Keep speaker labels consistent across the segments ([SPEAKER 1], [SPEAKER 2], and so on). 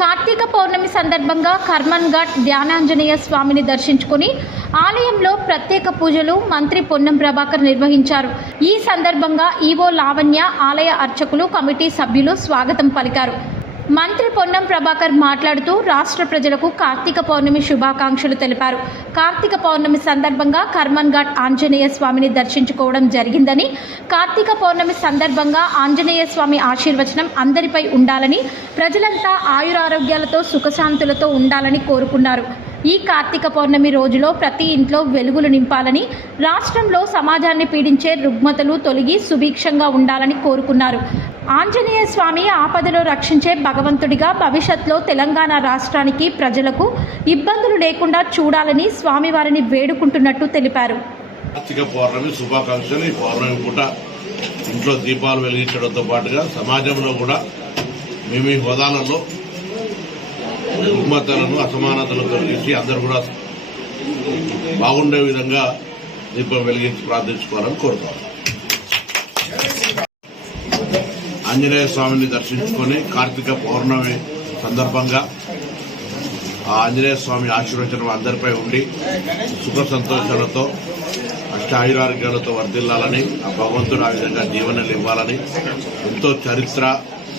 [SPEAKER 1] కార్తీక పౌర్ణమి సందర్భంగా కర్మన్ ఘాట్ ధ్యానాంజనేయ స్వామిని దర్శించుకుని ఆలయంలో ప్రత్యేక పూజలు మంత్రి పొన్నం ప్రభాకర్ నిర్వహించారు. ఈ సందర్భంగా ఈవో లావణ్య ఆలయ అర్చకులు కమిటీ సభ్యులు స్వాగతం పలికారు. మంత్రి పొన్నం ప్రభాకర్ మాట్లాడుతూ రాష్ట్ర ప్రజలకు కార్తీక పౌర్ణమి శుభాకాంక్షలు తెలిపారు. కార్తీక పౌర్ణమి సందర్భంగా కర్మన్ ఘాట్ ఆంజనేయ స్వామిని దర్శించుకోవడం జరిగిందని కార్తీక పౌర్ణమి సందర్భంగా ఆంజనేయ స్వామి ఆశీర్వచనం అందరిపై ఉండాలని ప్రజలంతా ఆయురారోగ్యాలతో సుఖశాంతులతో ఉండాలని కోరుకున్నారు. ఈ కార్తీక పౌర్ణమి రోజులో ప్రతి ఇంట్లో వెలుగులు నింపాలని రాష్ట్రంలో సమాజాన్ని పీడించే రుగ్మతలు తొలగి సుభిక్షంగా ఉండాలని కోరుకున్నారు. ఆంజనేయ స్వామి ఆపదలో రక్షించే భగవంతుడిగా భవిష్యత్తులో తెలంగాణ రాష్ట్రానికి ప్రజలకు ఇబ్బందులు లేకుండా చూడాలని స్వామివారిని వేడుకుంటున్నట్టు తెలిపారు.
[SPEAKER 2] కార్తీక పౌర్ణమి శుభాకాంక్షలు. ఈ పౌర్ణమి పూట ఇంట్లో దీపాలు వెలిగించడంతో పాటుగా సమాజంలో కూడా మేము ఈ హోదాలలో రుగ్మతలను అసమానతలను తొలగించి అందరూ కూడా బాగుండే విధంగా దీపం వెలిగించి ప్రార్థించుకోవాలని కోరుతాం ఆంజనేయ స్వామిని దర్శించుకొని కార్తీక పౌర్ణమి సందర్భంగా ఆ ఆంజనేయ స్వామి ఆశీర్వచనం అందరిపై ఉండి సుఖ సంతోషాలతో అష్టాయురారోగ్యాలతో వర్ధిల్లాలని ఆ భగవంతుడు ఆ విధంగా దీవెనలు ఇవ్వాలని ఎంతో చరిత్ర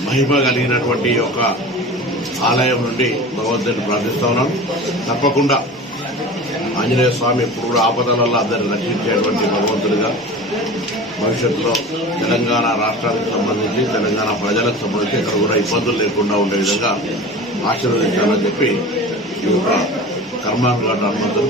[SPEAKER 2] మహిమ కలిగినటువంటి ఒక ఆలయం నుండి భగవంతుడిని ప్రార్థిస్తా ఉన్నాం. తప్పకుండా ఆంజనేయ స్వామి ఇప్పుడు కూడా ఆపదలలో అందరిని రక్షించేటువంటి భగవంతుడిగా భవిష్యత్తులో తెలంగాణ రాష్ట్రానికి సంబంధించి తెలంగాణ ప్రజలకు సంబంధించి ఇక్కడ కూడా ఇబ్బందులు లేకుండా ఉండే విధంగా ఆశీర్వదించాలని చెప్పి ఈ యొక్క కర్మాన్ ఘాట్ హనుమంతుడు